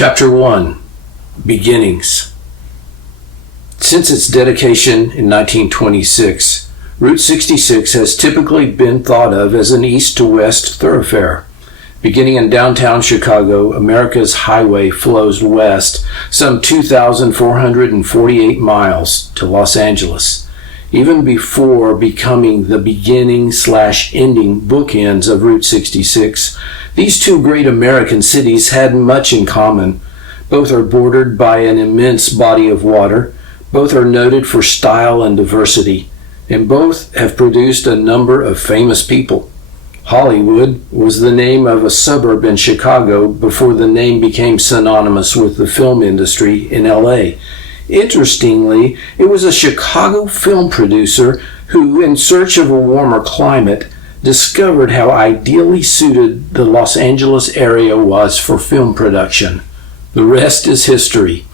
Chapter 1, Beginnings. Since its dedication in 1926, Route 66 has typically been thought of as an east-to-west thoroughfare. Beginning in downtown Chicago, America's highway flows west some 2,448 miles to Los Angeles. Even before becoming the beginning/ending bookends of Route 66, these two great American cities had much in common. Both are bordered by an immense body of water, both are noted for style and diversity, and both have produced a number of famous people. Hollywood was the name of a suburb in Chicago before the name became synonymous with the film industry in LA. Interestingly, it was a Chicago film producer who, in search of a warmer climate, discovered how ideally suited the Los Angeles area was for film production. The rest is history.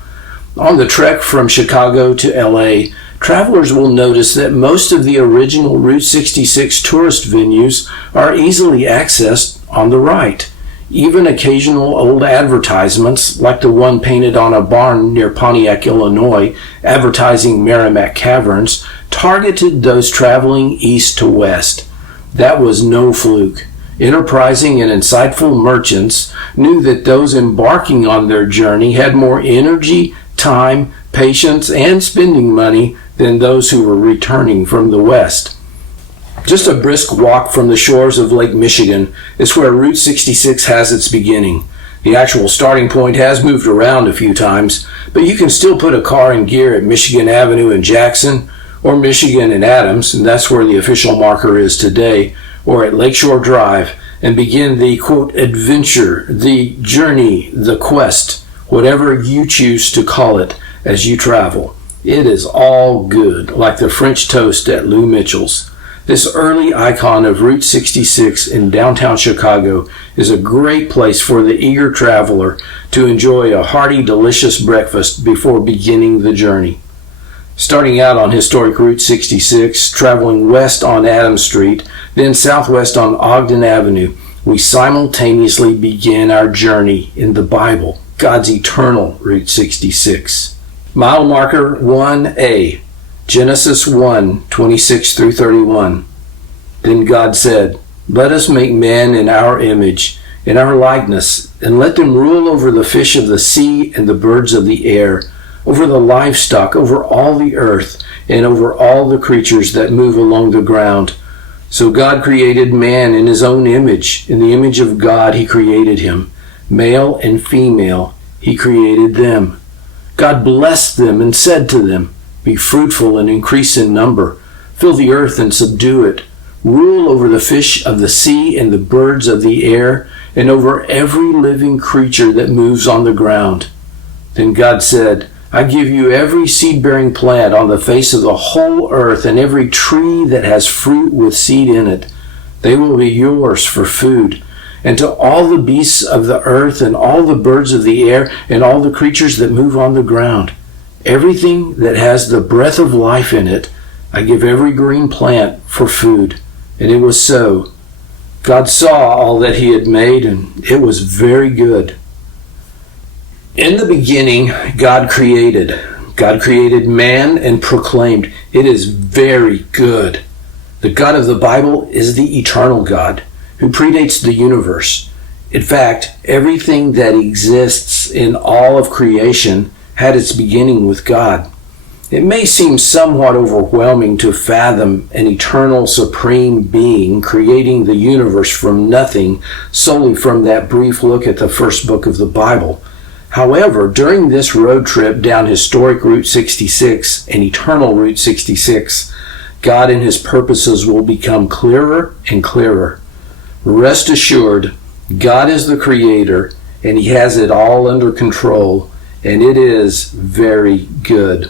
On the trek from Chicago to LA, travelers will notice that most of the original Route 66 tourist venues are easily accessed on the right. Even occasional old advertisements, like the one painted on a barn near Pontiac, Illinois, advertising Merrimack Caverns, targeted those traveling east to west. That was no fluke. Enterprising and insightful merchants knew that those embarking on their journey had more energy, time, patience, and spending money than those who were returning from the west. Just a brisk walk from the shores of Lake Michigan is where Route 66 has its beginning. The actual starting point has moved around a few times, but you can still put a car in gear at Michigan Avenue in Jackson, or Michigan and Adams, and that's where the official marker is today, or at Lakeshore Drive, and begin the, quote, adventure, the journey, the quest, whatever you choose to call it as you travel. It is all good, like the French toast at Lou Mitchell's. This early icon of Route 66 in downtown Chicago is a great place for the eager traveler to enjoy a hearty, delicious breakfast before beginning the journey. Starting out on historic Route 66, traveling west on Adams Street, then southwest on Ogden Avenue, we simultaneously begin our journey in the Bible, God's eternal Route 66. Mile marker 1A. Genesis 1:26 through 31. Then God said, "Let us make man in our image, in our likeness, and let them rule over the fish of the sea and the birds of the air, over the livestock, over all the earth, and over all the creatures that move along the ground." So God created man in his own image. In the image of God he created him. Male and female he created them. God blessed them and said to them, "Be fruitful and increase in number. Fill the earth and subdue it. Rule over the fish of the sea and the birds of the air, and over every living creature that moves on the ground." Then God said, "I give you every seed-bearing plant on the face of the whole earth, and every tree that has fruit with seed in it. They will be yours for food. And to all the beasts of the earth, and all the birds of the air, and all the creatures that move on the ground, everything that has the breath of life in it, I give every green plant for food." And it was so. God saw all that he had made, and it was very good. In the beginning, God created. God created man and proclaimed, "It is very good." The God of the Bible is the eternal God who predates the universe. In fact, everything that exists in all of creation had its beginning with God. It may seem somewhat overwhelming to fathom an eternal supreme being creating the universe from nothing solely from that brief look at the first book of the Bible. However, during this road trip down historic Route 66 and eternal Route 66, God and his purposes will become clearer and clearer. Rest assured, God is the creator and he has it all under control, and it is very good.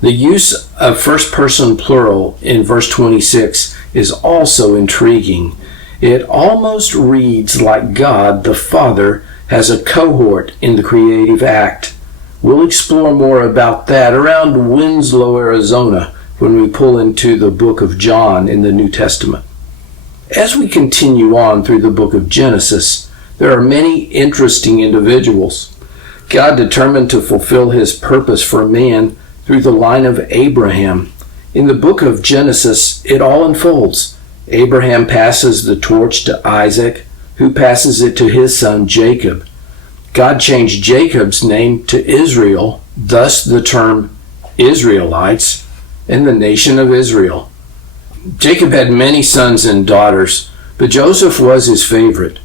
The use of first-person plural in verse 26 is also intriguing. It almost reads like God the Father has a cohort in the creative act. We'll explore more about that around Winslow, Arizona, when we pull into the book of John in the New Testament. As we continue on through the book of Genesis, there are many interesting individuals. God determined to fulfill his purpose for man through the line of Abraham. In the book of Genesis, it all unfolds. Abraham passes the torch to Isaac, who passes it to his son Jacob. God changed Jacob's name to Israel, thus the term Israelites and the nation of Israel. Jacob had many sons and daughters, but Joseph was his favorite.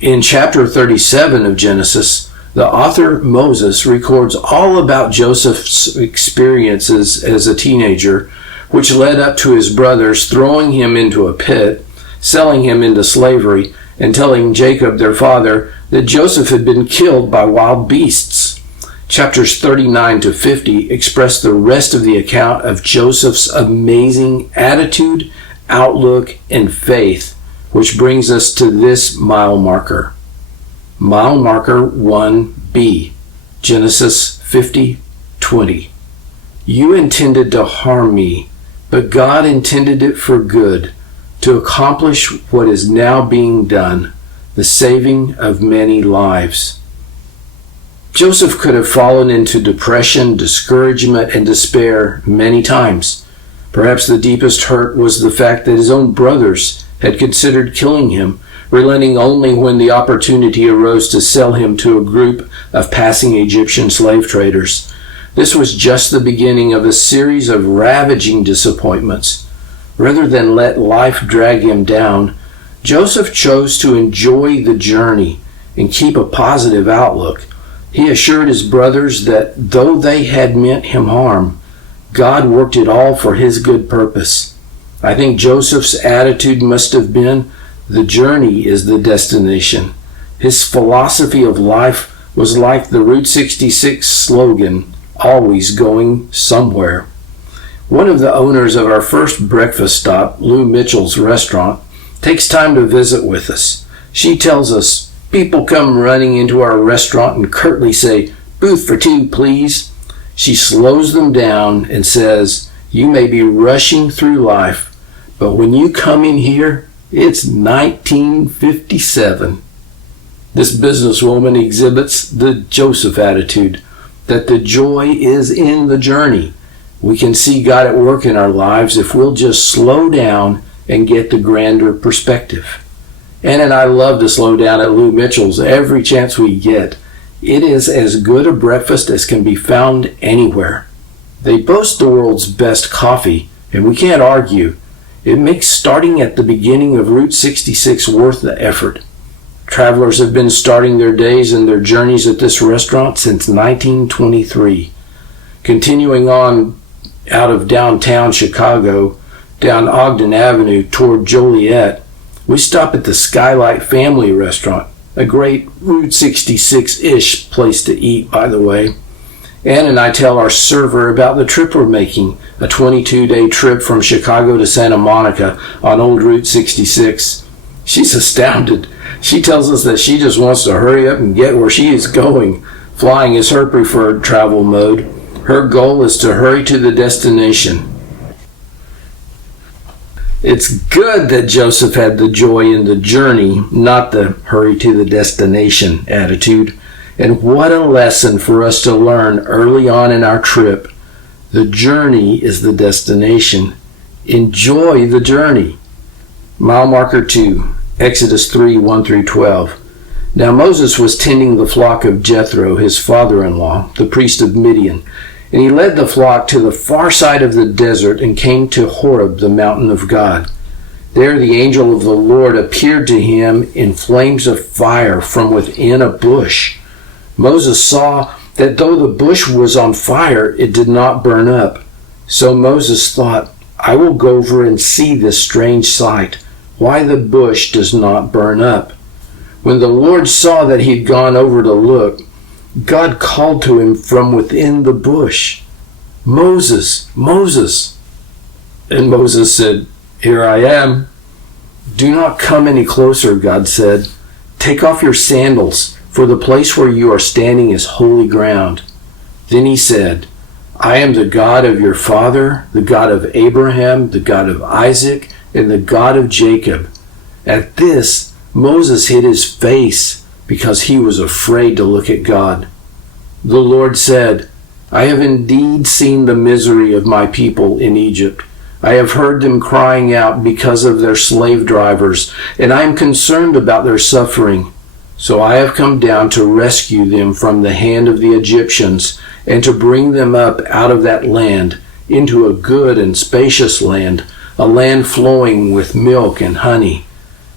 In chapter 37 of Genesis, the author Moses records all about Joseph's experiences as a teenager, which led up to his brothers throwing him into a pit, selling him into slavery, and telling Jacob, their father, that Joseph had been killed by wild beasts. Chapters 39 to 50 express the rest of the account of Joseph's amazing attitude, outlook, and faith, which brings us to this mile marker. Mile marker 1b, Genesis 50:20. You intended to harm me, but God intended it for good, to accomplish what is now being done, the saving of many lives. Joseph could have fallen into depression, discouragement, and despair many times. Perhaps the deepest hurt was the fact that his own brothers had considered killing him, relenting only when the opportunity arose to sell him to a group of passing Egyptian slave traders. This was just the beginning of a series of ravaging disappointments. Rather than let life drag him down, Joseph chose to enjoy the journey and keep a positive outlook. He assured his brothers that though they had meant him harm, God worked it all for his good purpose. I think Joseph's attitude must have been, the journey is the destination. His philosophy of life was like the Route 66 slogan, always going somewhere. One of the owners of our first breakfast stop, Lou Mitchell's restaurant, takes time to visit with us. She tells us, people come running into our restaurant and curtly say, "Booth for two, please." She slows them down and says, "You may be rushing through life, but when you come in here, it's 1957. This businesswoman exhibits the Joseph attitude, that the joy is in the journey. We can see God at work in our lives if we'll just slow down and get the grander perspective. Ann and I love to slow down at Lou Mitchell's every chance we get. It is as good a breakfast as can be found anywhere. They boast the world's best coffee, and we can't argue. It makes starting at the beginning of Route 66 worth the effort. Travelers have been starting their days and their journeys at this restaurant since 1923. Continuing on out of downtown Chicago, down Ogden Avenue toward Joliet, we stop at the Skylight Family Restaurant, a great Route 66-ish place to eat, by the way. Ann and I tell our server about the trip we're making, a 22-day trip from Chicago to Santa Monica on old Route 66. She's astounded. She tells us that she just wants to hurry up and get where she is going. Flying is her preferred travel mode. Her goal is to hurry to the destination. It's good that Joseph had the joy in the journey, not the hurry to the destination attitude. And what a lesson for us to learn early on in our trip. The journey is the destination. Enjoy the journey. Mile marker 2, Exodus 3:1-12. Now Moses was tending the flock of Jethro, his father-in-law, the priest of Midian, and he led the flock to the far side of the desert and came to Horeb, the mountain of God. There the angel of the Lord appeared to him in flames of fire from within a bush. Moses saw that though the bush was on fire, it did not burn up. So Moses thought, I will go over and see this strange sight, why the bush does not burn up. When the Lord saw that he had gone over to look, God called to him from within the bush, Moses, Moses. And Moses said, Here I am. Do not come any closer, God said. Take off your sandals, for the place where you are standing is holy ground. Then he said, I am the God of your father, the God of Abraham, the God of Isaac, and the God of Jacob. At this, Moses hid his face because he was afraid to look at God. The Lord said, I have indeed seen the misery of my people in Egypt. I have heard them crying out because of their slave drivers, and I am concerned about their suffering. So I have come down to rescue them from the hand of the Egyptians, and to bring them up out of that land into a good and spacious land, a land flowing with milk and honey.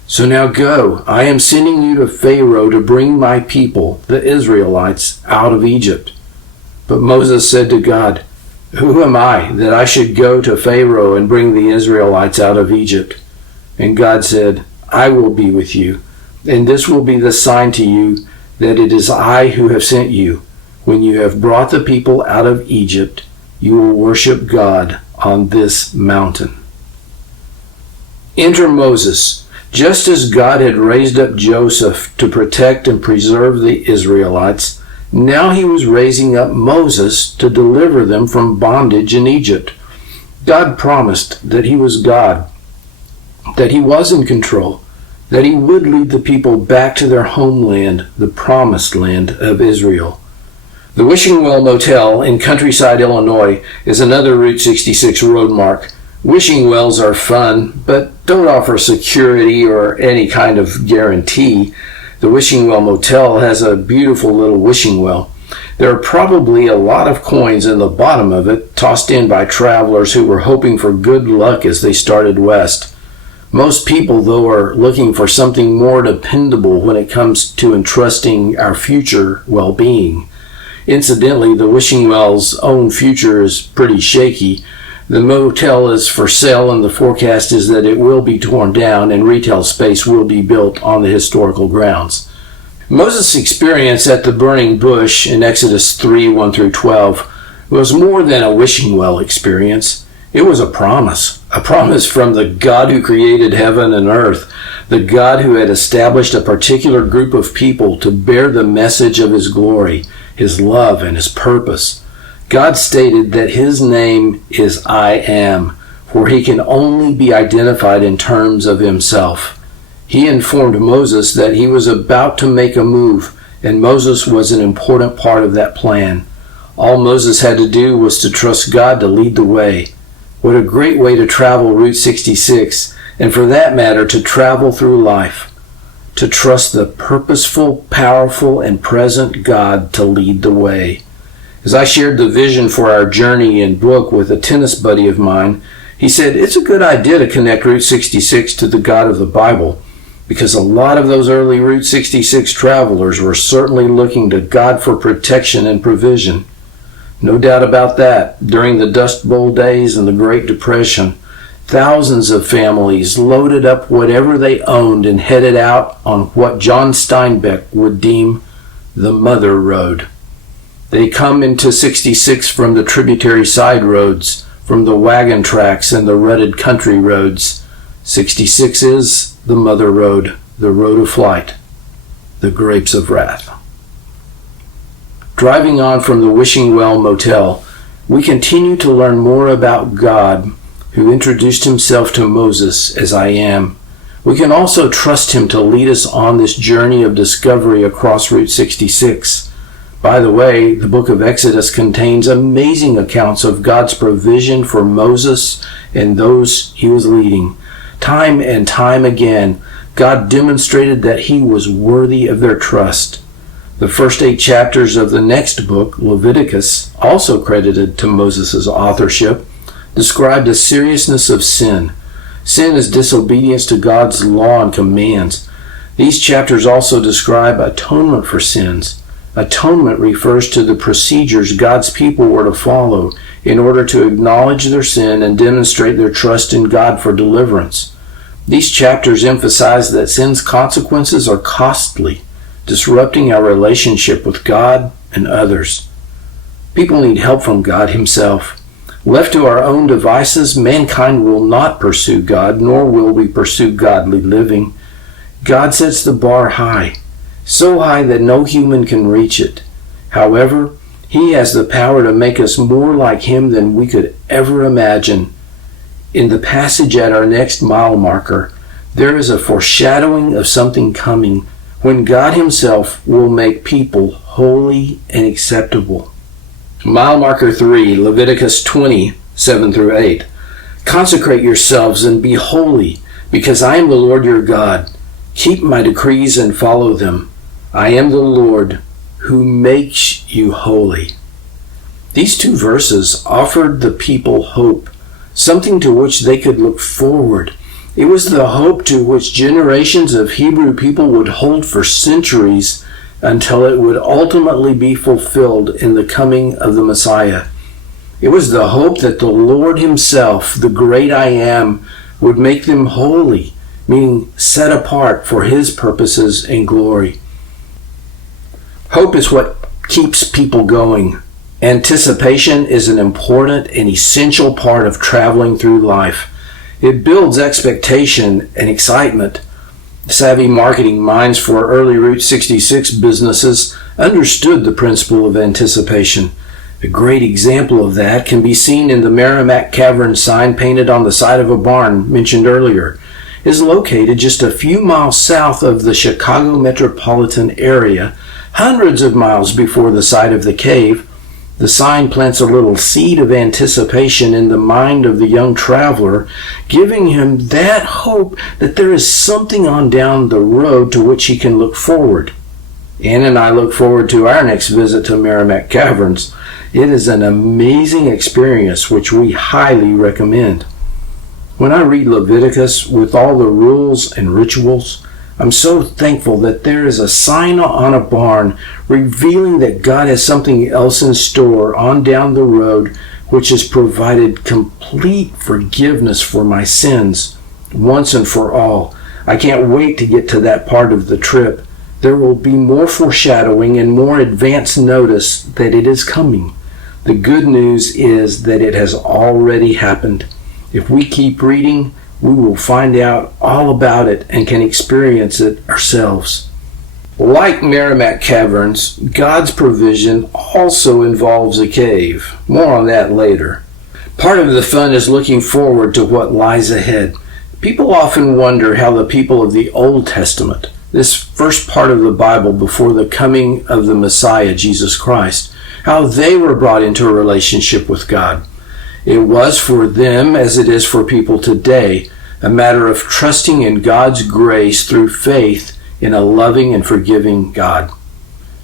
So now go, I am sending you to Pharaoh to bring my people, the Israelites, out of Egypt. But Moses said to God, Who am I that I should go to Pharaoh and bring the Israelites out of Egypt? And God said, I will be with you, and this will be the sign to you that it is I who have sent you. When you have brought the people out of Egypt, you will worship God on this mountain. Enter Moses. Just as God had raised up Joseph to protect and preserve the Israelites, now he was raising up Moses to deliver them from bondage in Egypt. God promised that he was God, that he was in control, that he would lead the people back to their homeland, the promised land of Israel. The Wishing Well Motel in Countryside, Illinois is another Route 66 road mark. Wishing wells are fun, but don't offer security or any kind of guarantee. The Wishing Well Motel has a beautiful little wishing well. There are probably a lot of coins in the bottom of it, tossed in by travelers who were hoping for good luck as they started west. Most people, though, are looking for something more dependable when it comes to entrusting our future well-being. Incidentally, the Wishing Well's own future is pretty shaky. The motel is for sale, and the forecast is that it will be torn down and retail space will be built on the historical grounds. Moses' experience at the burning bush in Exodus 3:1-12 was more than a wishing well experience. It was a promise from the God who created heaven and earth, the God who had established a particular group of people to bear the message of his glory, his love, and his purpose. God stated that his name is I Am, for he can only be identified in terms of himself. He informed Moses that he was about to make a move, and Moses was an important part of that plan. All Moses had to do was to trust God to lead the way. What a great way to travel Route 66, and for that matter, to travel through life. To trust the purposeful, powerful, and present God to lead the way. As I shared the vision for our journey and book with a tennis buddy of mine, he said, it's a good idea to connect Route 66 to the God of the Bible, because a lot of those early Route 66 travelers were certainly looking to God for protection and provision. No doubt about that, during the Dust Bowl days and the Great Depression, thousands of families loaded up whatever they owned and headed out on what John Steinbeck would deem the Mother Road. They come into 66 from the tributary side roads, from the wagon tracks and the rutted country roads. 66 is the Mother Road, the road of flight, the grapes of wrath. Driving on from the Wishing Well Motel, we continue to learn more about God, who introduced himself to Moses as I Am. We can also trust him to lead us on this journey of discovery across Route 66. By the way, the book of Exodus contains amazing accounts of God's provision for Moses and those he was leading. Time and time again, God demonstrated that he was worthy of their trust. The first 8 chapters of the next book, Leviticus, also credited to Moses' authorship, described the seriousness of sin. Sin is disobedience to God's law and commands. These chapters also describe atonement for sins. Atonement refers to the procedures God's people were to follow in order to acknowledge their sin and demonstrate their trust in God for deliverance. These chapters emphasize that sin's consequences are costly, disrupting our relationship with God and others. People need help from God himself. Left to our own devices, mankind will not pursue God, nor will we pursue godly living. God sets the bar high, so high that no human can reach it. However, he has the power to make us more like him than we could ever imagine. In the passage at our next mile marker, there is a foreshadowing of something coming when God himself will make people holy and acceptable. Mile marker 3, Leviticus 20, 7 through 8. Consecrate yourselves and be holy, because I am the Lord your God. Keep my decrees and follow them. I am the Lord who makes you holy. These two verses offered the people hope, something to which they could look forward. It was the hope to which generations of Hebrew people would hold for centuries until it would ultimately be fulfilled in the coming of the Messiah. It was the hope that the Lord himself, the great I Am, would make them holy, meaning set apart for his purposes and glory. Hope is what keeps people going. Anticipation is an important and essential part of traveling through life. It builds expectation and excitement. Savvy marketing minds for early Route 66 businesses understood the principle of anticipation. A great example of that can be seen in the Merrimack Cavern sign painted on the side of a barn mentioned earlier. It is located just a few miles south of the Chicago metropolitan area, hundreds of miles before the site of the cave. The sign plants a little seed of anticipation in the mind of the young traveler, giving him that hope that there is something on down the road to which he can look forward. Ann and I look forward to our next visit to Merrimack Caverns. It is an amazing experience which we highly recommend. When I read Leviticus with all the rules and rituals, I'm so thankful that there is a sign on a barn revealing that God has something else in store on down the road, which has provided complete forgiveness for my sins once and for all. I can't wait to get to that part of the trip. There will be more foreshadowing and more advance notice that it is coming. The good news is that it has already happened. If we keep reading, we will find out all about it and can experience it ourselves. Like Merrimack Caverns, God's provision also involves a cave. More on that later. Part of the fun is looking forward to what lies ahead. People often wonder how the people of the Old Testament, this first part of the Bible before the coming of the Messiah, Jesus Christ, how they were brought into a relationship with God. It was for them, as it is for people today, a matter of trusting in God's grace through faith in a loving and forgiving God.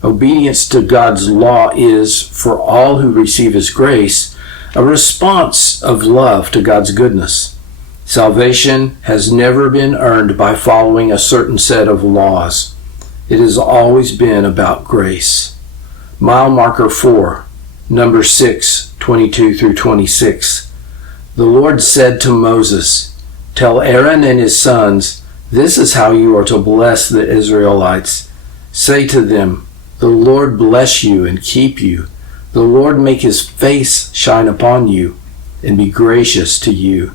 Obedience to God's law is, for all who receive his grace, a response of love to God's goodness. Salvation has never been earned by following a certain set of laws. It has always been about grace. Mile marker 4, number 6, 22 through 26. The Lord said to Moses, "Tell Aaron and his sons, this is how you are to bless the Israelites. Say to them, the Lord bless you and keep you. The Lord make his face shine upon you and be gracious to you.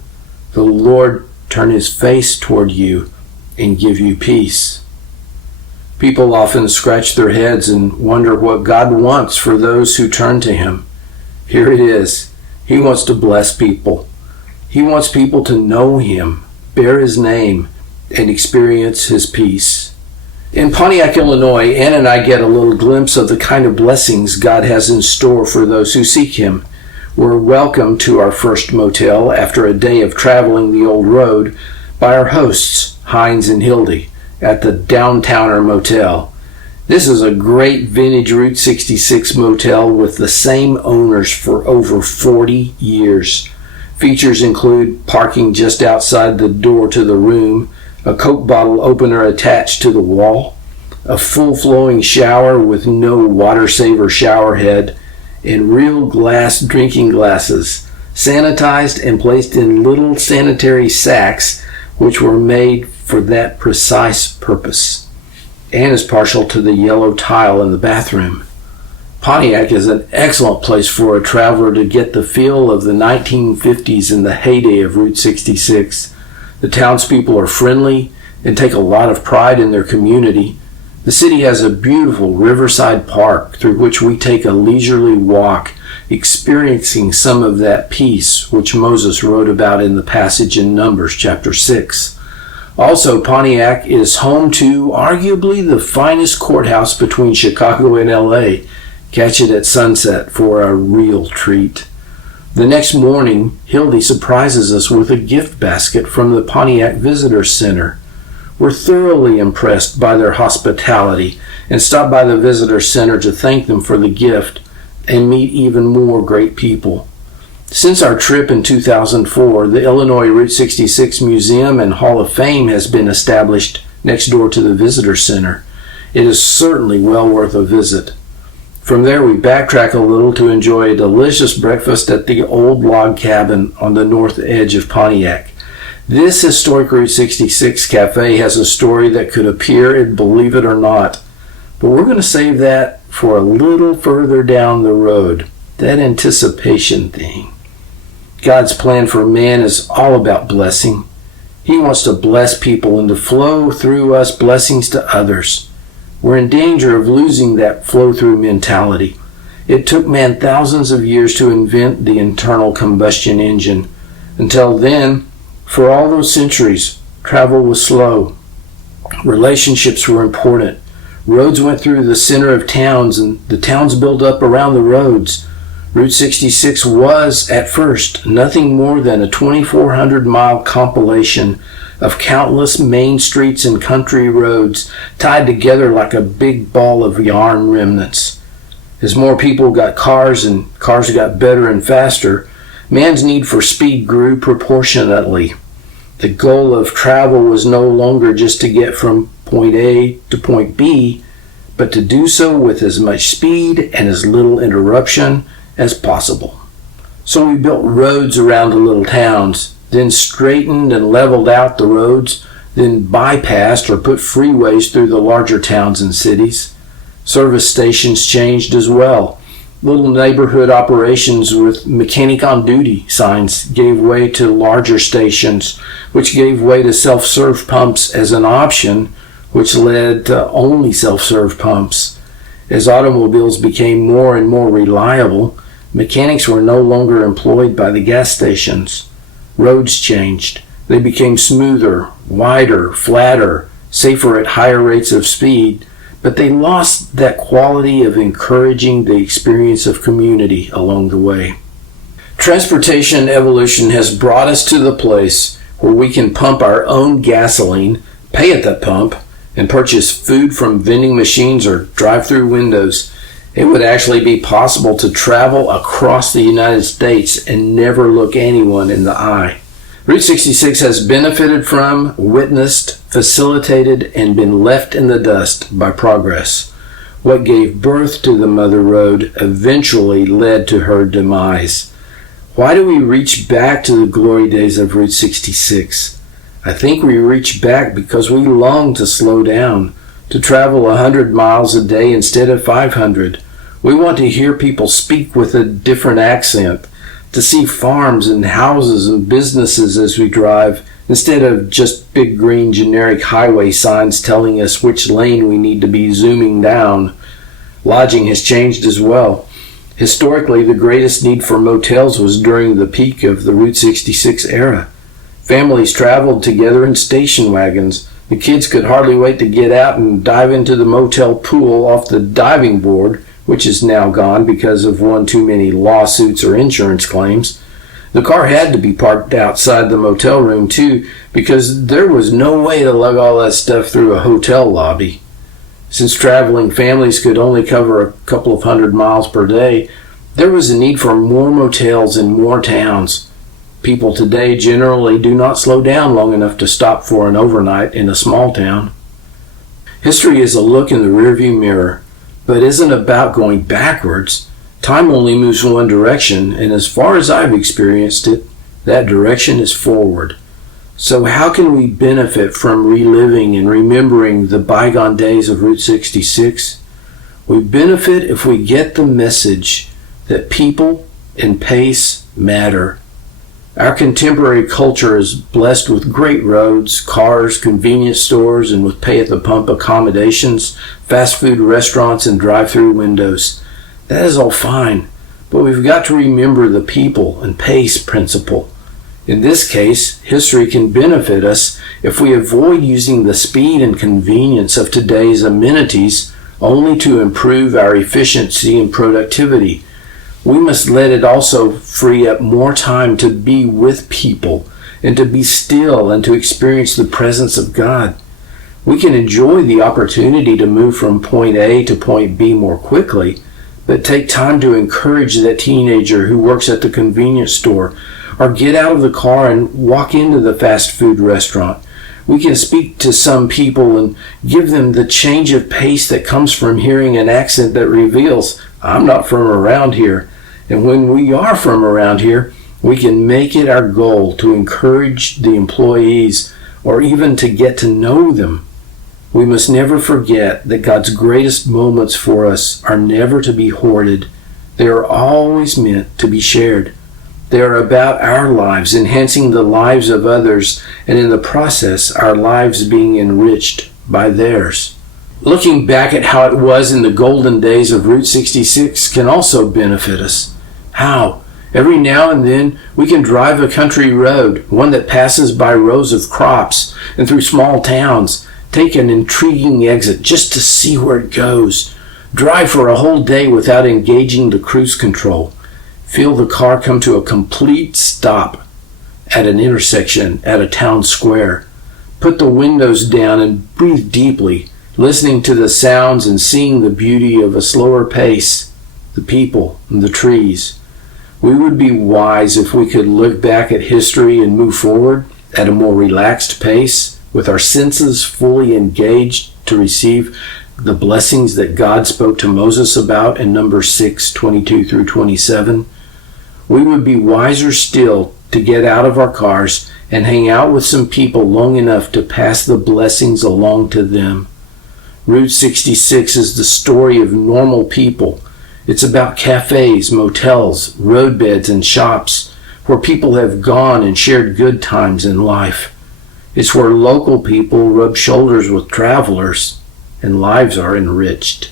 The Lord turn his face toward you and give you peace." People often scratch their heads and wonder what God wants for those who turn to him. Here it is. He wants to bless people. He wants people to know him, bear his name, and experience his peace. In Pontiac, Illinois, Ann and I get a little glimpse of the kind of blessings God has in store for those who seek him. We're welcomed to our first motel after a day of traveling the old road by our hosts, Hines and Hildy, at the Downtowner Motel. This is a great vintage Route 66 motel with the same owners for over 40 years. Features include parking just outside the door to the room, a Coke bottle opener attached to the wall, a full flowing shower with no water saver shower head, and real glass drinking glasses, sanitized and placed in little sanitary sacks which were made for that precise purpose. Ann is partial to the yellow tile in the bathroom. Pontiac is an excellent place for a traveler to get the feel of the 1950s in the heyday of Route 66. The townspeople are friendly and take a lot of pride in their community. The city has a beautiful riverside park through which we take a leisurely walk, experiencing some of that peace which Moses wrote about in the passage in Numbers chapter 6. Also, Pontiac is home to arguably the finest courthouse between Chicago and LA. Catch it at sunset for a real treat. The next morning, Hildy surprises us with a gift basket from the Pontiac Visitor Center. We're thoroughly impressed by their hospitality and stop by the Visitor Center to thank them for the gift and meet even more great people. Since our trip in 2004, the Illinois Route 66 Museum and Hall of Fame has been established next door to the Visitor Center. It is certainly well worth a visit. From there, we backtrack a little to enjoy a delicious breakfast at the old log cabin on the north edge of Pontiac. This historic Route 66 cafe has a story that could appear in Believe It or Not, but we're going to save that for a little further down the road, that anticipation thing. God's plan for man is all about blessing. He wants to bless people and to flow through us blessings to others. We're in danger of losing that flow-through mentality. It took man thousands of years to invent the internal combustion engine. Until then, for all those centuries, travel was slow. Relationships were important. Roads went through the center of towns, and the towns built up around the roads. Route 66 was, at first, nothing more than a 2,400-mile compilation of countless main streets and country roads tied together like a big ball of yarn remnants. As more people got cars and cars got better and faster, man's need for speed grew proportionately. The goal of travel was no longer just to get from point A to point B, but to do so with as much speed and as little interruption as possible. So we built roads around the little towns, then straightened and leveled out the roads, then bypassed or put freeways through the larger towns and cities. Service stations changed as well. Little neighborhood operations with mechanic on duty signs gave way to larger stations, which gave way to self-serve pumps as an option, which led to only self-serve pumps. As automobiles became more and more reliable, mechanics were no longer employed by the gas stations. Roads changed. They became smoother, wider, flatter, safer at higher rates of speed, but they lost that quality of encouraging the experience of community along the way. Transportation evolution has brought us to the place where we can pump our own gasoline, pay at the pump, and purchase food from vending machines or drive-through windows. It would actually be possible to travel across the United States and never look anyone in the eye. Route 66 has benefited from, witnessed, facilitated, and been left in the dust by progress. What gave birth to the Mother Road eventually led to her demise. Why do we reach back to the glory days of Route 66? I think we reach back because we long to slow down, to travel 100 miles a day instead of 500. We want to hear people speak with a different accent, to see farms and houses and businesses as we drive, instead of just big green generic highway signs telling us which lane we need to be zooming down. Lodging has changed as well. Historically, the greatest need for motels was during the peak of the Route 66 era. Families traveled together in station wagons. The kids could hardly wait to get out and dive into the motel pool off the diving board, which is now gone because of one too many lawsuits or insurance claims. The car had to be parked outside the motel room too, because there was no way to lug all that stuff through a hotel lobby. Since traveling families could only cover a couple of 100 miles per day, there was a need for more motels in more towns. People today generally do not slow down long enough to stop for an overnight in a small town. History is a look in the rearview mirror, but isn't about going backwards. Time only moves one direction, and as far as I've experienced it, that direction is forward. So how can we benefit from reliving and remembering the bygone days of Route 66? We benefit if we get the message that people and pace matter. Our contemporary culture is blessed with great roads, cars, convenience stores, and with pay-at-the-pump accommodations, fast food restaurants, and drive-through windows. That is all fine, but we've got to remember the people and pace principle. In this case, history can benefit us if we avoid using the speed and convenience of today's amenities only to improve our efficiency and productivity, we must let it also free up more time to be with people and to be still and to experience the presence of God. We can enjoy the opportunity to move from point A to point B more quickly, but take time to encourage that teenager who works at the convenience store, or get out of the car and walk into the fast food restaurant. We can speak to some people and give them the change of pace that comes from hearing an accent that reveals, I'm not from around here. And when we are from around here, we can make it our goal to encourage the employees or even to get to know them. We must never forget that God's greatest moments for us are never to be hoarded. They are always meant to be shared. They are about our lives, enhancing the lives of others, and in the process, our lives being enriched by theirs. Looking back at how it was in the golden days of Route 66 can also benefit us. How? Every now and then, we can drive a country road, one that passes by rows of crops and through small towns. Take an intriguing exit just to see where it goes. Drive for a whole day without engaging the cruise control. Feel the car come to a complete stop at an intersection at a town square. Put the windows down and breathe deeply, listening to the sounds and seeing the beauty of a slower pace, the people and the trees. We would be wise if we could look back at history and move forward at a more relaxed pace, with our senses fully engaged to receive the blessings that God spoke to Moses about in Numbers 6:22 through 27. We would be wiser still to get out of our cars and hang out with some people long enough to pass the blessings along to them. Route 66 is the story of normal people. It's about cafes, motels, roadbeds, and shops where people have gone and shared good times in life. It's where local people rub shoulders with travelers and lives are enriched.